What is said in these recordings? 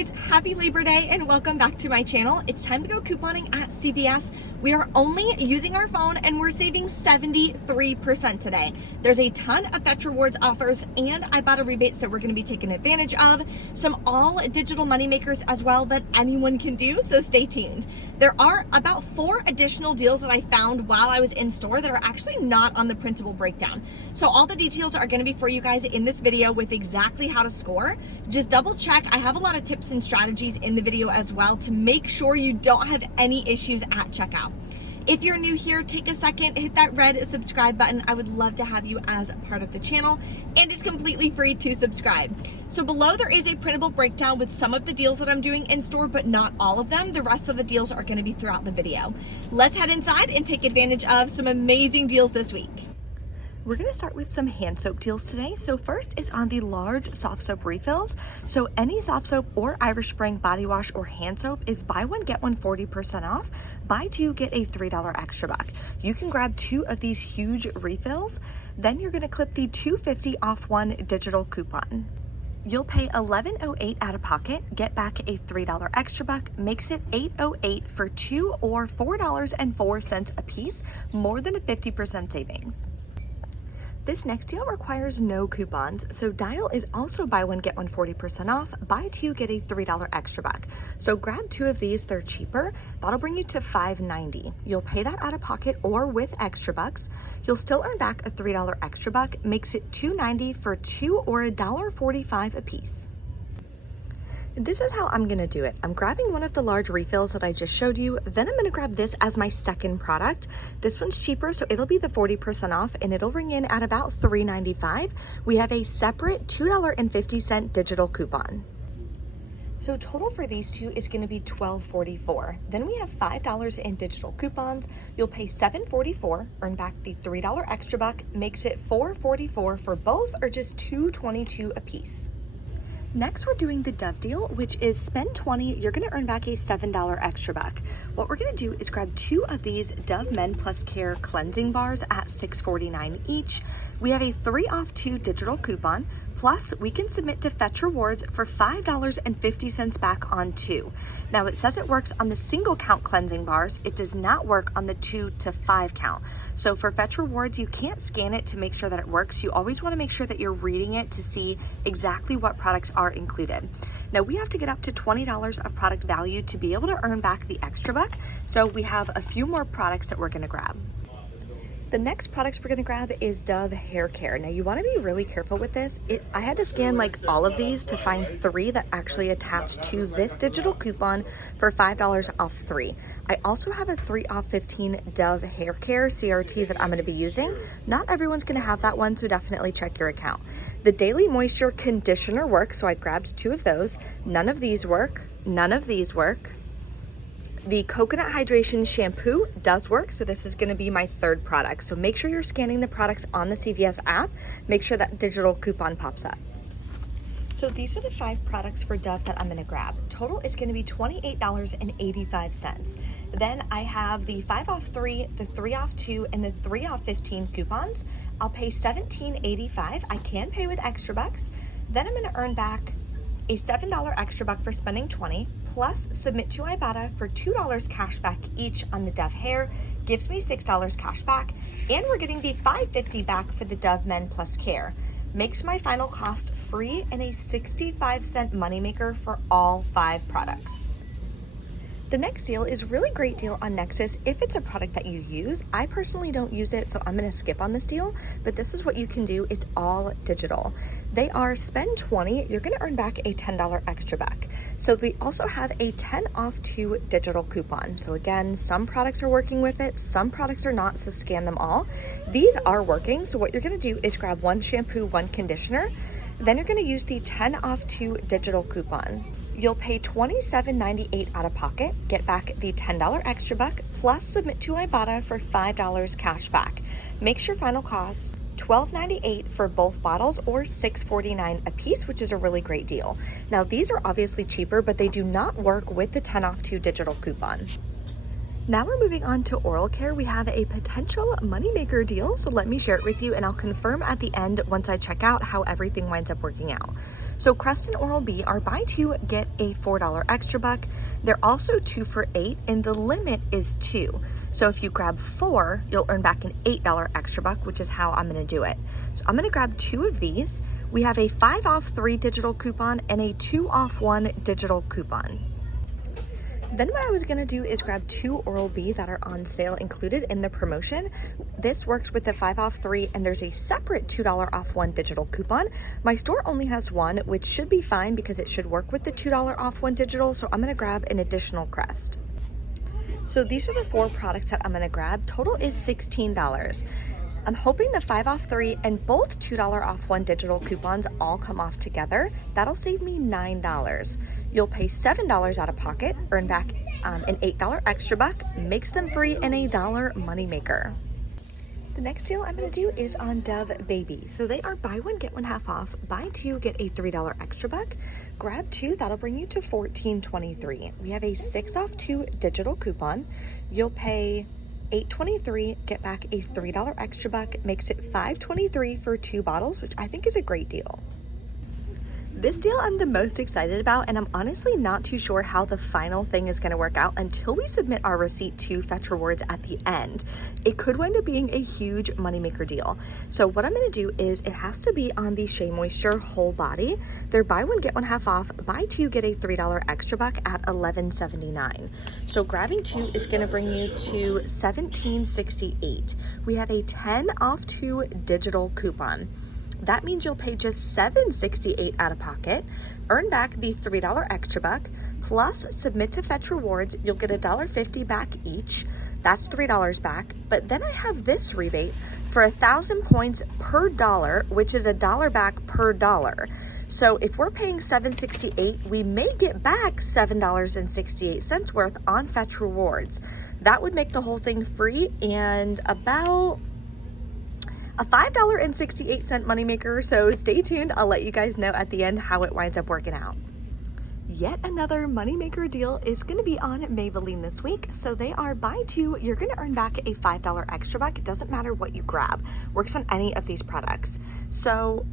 guys, happy Labor Day and welcome back to my channel. It's time to go couponing at CVS. We are only using our phone and we're saving 73% today. There's a ton of Fetch Rewards offers and Ibotta rebates that we're going to be taking advantage of. Some all digital money makers as well that anyone can do, so stay tuned. There are about 4 additional deals that I found while I was in store that are actually not on the printable breakdown. So all the details are going to be for you guys in this video with exactly how to score. Just double check. I have a lot of tips and strategies in the video as well to make sure you don't have any issues at checkout. If you're new here, take a second, hit that red subscribe button. I would love to have you as a part of the channel, and it's completely free to subscribe. So below there is a printable breakdown with some of the deals that I'm doing in store, but not all of them. The rest of the deals are going to be throughout the video. Let's head inside and take advantage of some amazing deals this week. We're going to start with some hand soap deals today. So first is on the large soft soap refills. So any soft soap or Irish Spring body wash or hand soap is buy one, get one 40% off. Buy 2, get a $3 extra back. You can grab 2 of these huge refills. Then you're going to clip the $2.50 off 1 digital coupon. You'll pay $11.08 out of pocket, get back a $3 extra buck, makes it $8.08 for 2 or $4.04 a piece, more than a 50% savings. This next deal requires no coupons, so Dial is also buy one, get one 40% off, buy 2, get a $3 extra back. So grab 2 of these, they're cheaper. That'll bring you to $5.90. You'll pay that out of pocket or with extra bucks. You'll still earn back a $3 extra buck, makes it $2.90 for 2 or $1.45 a piece. This is how I'm gonna do it. I'm grabbing one of the large refills that I just showed you. Then I'm gonna grab this as my second product. This one's cheaper, so it'll be the 40% off and it'll ring in at about $3.95. We have a separate $2.50 digital coupon. So total for these 2 is going to be $12.44. Then we have $5 in digital coupons. You'll pay $7.44, earn back the $3 extra buck, makes it $4.44 for both or just $2.22 a piece. Next, we're doing the Dove deal, which is spend $20, you're gonna earn back a $7 extra buck. What we're gonna do is grab 2 of these Dove Men Plus Care cleansing bars at $6.49 each. We have a 3 off 2 digital coupon, plus we can submit to Fetch Rewards for $5.50 back on 2. Now it says it works on the single count cleansing bars. It does not work on the 2 to 5 count. So for Fetch Rewards, you can't scan it to make sure that it works. You always wanna make sure that you're reading it to see exactly what products are included. Now we have to get up to $20 of product value to be able to earn back the extra buck. So we have a few more products that we're gonna grab. The next products we're gonna grab is Dove Hair Care. Now you wanna be really careful with this. I had to scan like all of these to find 3 that actually attach to this digital coupon for $5 off 3. I also have a 3 off 15 Dove Hair Care CRT that I'm gonna be using. Not everyone's gonna have that one, so definitely check your account. The Daily Moisture Conditioner works, so I grabbed 2 of those. None of these work, none of these work. The Coconut Hydration Shampoo does work, so this is going to be my 3rd product. So make sure you're scanning the products on the CVS app. Make sure that digital coupon pops up. So these are the 5 products for Dove that I'm going to grab. Total is going to be $28.85. Then I have the 5 off 3, the 3 off 2, and the 3 off 15 coupons. I'll pay $17.85. I can pay with extra bucks. Then I'm going to earn back a $7 extra buck for spending $20, plus submit to Ibotta for $2 cash back each on the Dove hair, gives me $6 cash back, and we're getting the $5.50 back for the Dove Men Plus Care. Makes my final cost free and a 65-cent moneymaker for all 5 products. The next deal is a really great deal on Nexus if it's a product that you use. I personally don't use it, so I'm gonna skip on this deal, but this is what you can do. It's all digital. They are spend $20, you're gonna earn back a $10 extra back. So we also have a 10 off 2 digital coupon. So again, some products are working with it, some products are not, so scan them all. These are working, so what you're gonna do is grab 1 shampoo, 1 conditioner, then you're gonna use the 10 off 2 digital coupon. You'll pay $27.98 out of pocket, get back the $10 extra buck, plus submit to Ibotta for $5 cash back. Makes your final cost $12.98 for both bottles or $6.49 a piece, which is a really great deal. Now these are obviously cheaper, but they do not work with the 10 off 2 digital coupon. Now we're moving on to oral care. We have a potential moneymaker deal, so let me share it with you and I'll confirm at the end once I check out how everything winds up working out. So Crest and Oral-B are buy two, get a $4 extra buck. They're also 2 for $8, and the limit is 2. So if you grab 4, you'll earn back an $8 extra buck, which is how I'm gonna do it. So I'm gonna grab 2 of these. We have a 5 off 3 digital coupon and a 2 off 1 digital coupon. Then what I was gonna do is grab 2 Oral-B that are on sale included in the promotion. This works with the 5 off 3, and there's a separate $2 off 1 digital coupon. My store only has 1, which should be fine because it should work with the $2 off 1 digital, so I'm gonna grab an additional Crest. So these are the 4 products that I'm gonna grab. Total is $16. I'm hoping the 5 off 3 and both $2 off 1 digital coupons all come off together. That'll save me $9. You'll pay $7 out of pocket, earn back an $8 extra buck, makes them free, and a $1 moneymaker. The next deal I'm gonna do is on Dove Baby. So they are buy one, get one half off. Buy 2, get a $3 extra buck. Grab 2, that'll bring you to $14.23. We have a 6 off 2 digital coupon. You'll pay $8.23, get back a $3 extra buck, makes it $5.23 for 2 bottles, which I think is a great deal. This deal I'm the most excited about, and I'm honestly not too sure how the final thing is going to work out until we submit our receipt to Fetch Rewards at the end. It could wind up being a huge moneymaker deal. So what I'm going to do is it has to be on the Shea Moisture whole body. They're buy one, get one half off. Buy 2, get a $3 extra buck at $11.79. So grabbing 2 is going to bring you to $17.68. We have a 10 off 2 digital coupon. That means you'll pay just $7.68 out of pocket, earn back the $3 extra buck, plus submit to Fetch Rewards. You'll get $1.50 back each. That's $3 back. But then I have this rebate for 1,000 points per dollar, which is $1 back per dollar. So if we're paying $7.68, we may get back $7.68 worth on Fetch Rewards. That would make the whole thing free and about a $5.68 moneymaker, so stay tuned. I'll let you guys know at the end how it winds up working out. Yet another moneymaker deal is going to be on Maybelline this week. So they are buy 2, you're going to earn back a $5 extra buck. It doesn't matter what you grab. Works on any of these products. So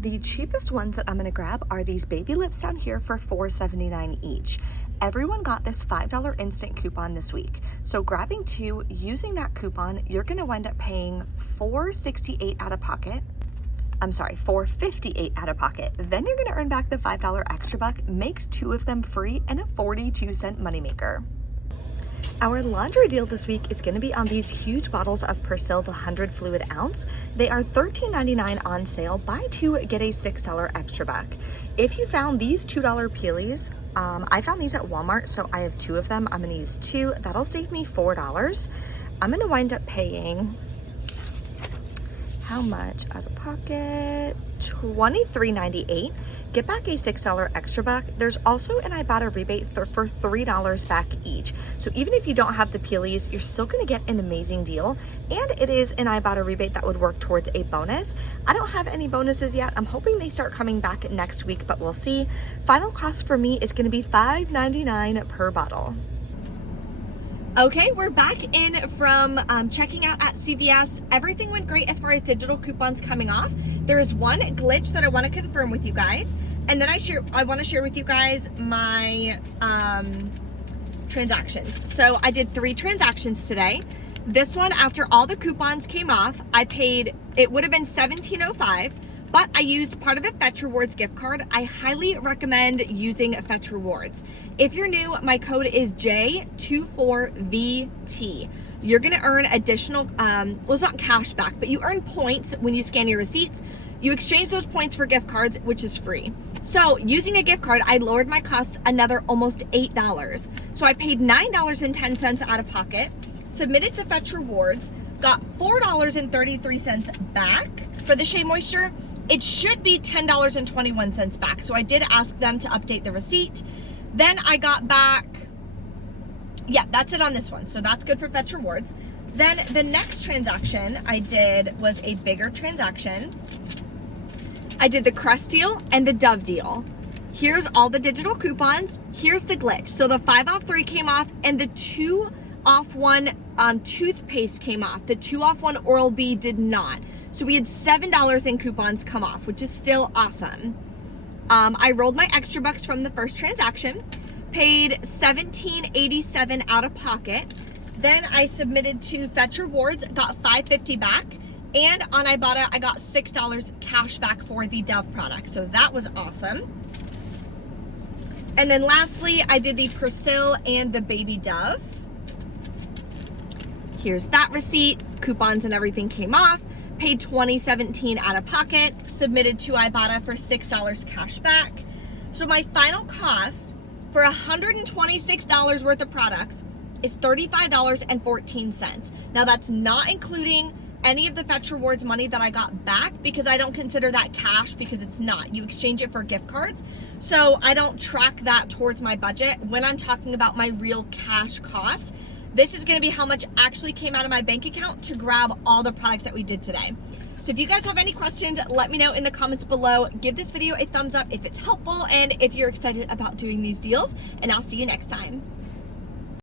the cheapest ones that I'm going to grab are these baby lips down here for $4.79 each. Everyone got this $5 instant coupon this week. So grabbing 2, using that coupon, you're gonna wind up paying $4.68 out of pocket. I'm sorry, $4.58 out of pocket. Then you're gonna earn back the $5 extra buck, makes 2 of them free, and a 42-cent moneymaker. Our laundry deal this week is gonna be on these huge bottles of Persil, the 100 fluid ounce. They are $13.99 on sale. Buy 2, get a $6 extra buck. If you found these $2 peelies, I found these at Walmart, so I have 2 of them. I'm gonna use 2. That'll save me $4. I'm gonna wind up paying, how much out of pocket? $23.98. Get back a $6 extra buck. There's also an Ibotta rebate for $3 back each. So even if you don't have the peelies, you're still gonna get an amazing deal. And it is an Ibotta rebate that would work towards a bonus. I don't have any bonuses yet. I'm hoping they start coming back next week, but we'll see. Final cost for me is gonna be $5.99 per bottle. Okay, we're back in from checking out at CVS. Everything went great as far as digital coupons coming off. There is one glitch that I want to confirm with you guys, and then I want to share with you guys my transactions. So I did 3 transactions today. This one, after all the coupons came off, I paid, it would have been $17.05, but I used part of a Fetch Rewards gift card. I highly recommend using Fetch Rewards. If you're new, my code is J24VT. You're gonna earn additional, well, it's not cash back, but you earn points when you scan your receipts. You exchange those points for gift cards, which is free. So using a gift card, I lowered my costs another almost $8. So I paid $9.10 out of pocket, submitted to Fetch Rewards, got $4.33 back for the Shea Moisture. It should be $10.21 back. So I did ask them to update the receipt. Then I got back, yeah, that's it on this one. So that's good for Fetch Rewards. Then the next transaction I did was a bigger transaction. I did the Crest deal and the Dove deal. Here's all the digital coupons. Here's the glitch. So the 5 off 3 came off and the 2 off 1 toothpaste came off. The 2 off 1 Oral-B did not. So we had $7 in coupons come off, which is still awesome. I rolled my extra bucks from the first transaction, paid $17.87 out of pocket. Then I submitted to Fetch Rewards, got $5.50 back. And on Ibotta, I got $6 cash back for the Dove product. So that was awesome. And then lastly, I did the Persil and the Baby Dove. Here's that receipt. Coupons and everything came off. Paid $20.17 out of pocket. Submitted to Ibotta for $6 cash back. So my final cost for $126 worth of products is $35.14. Now that's not including any of the Fetch Rewards money that I got back, because I don't consider that cash, because it's not. You exchange it for gift cards. So I don't track that towards my budget when I'm talking about my real cash cost. This is gonna be how much actually came out of my bank account to grab all the products that we did today. So if you guys have any questions, let me know in the comments below. Give this video a thumbs up if it's helpful and if you're excited about doing these deals, and I'll see you next time.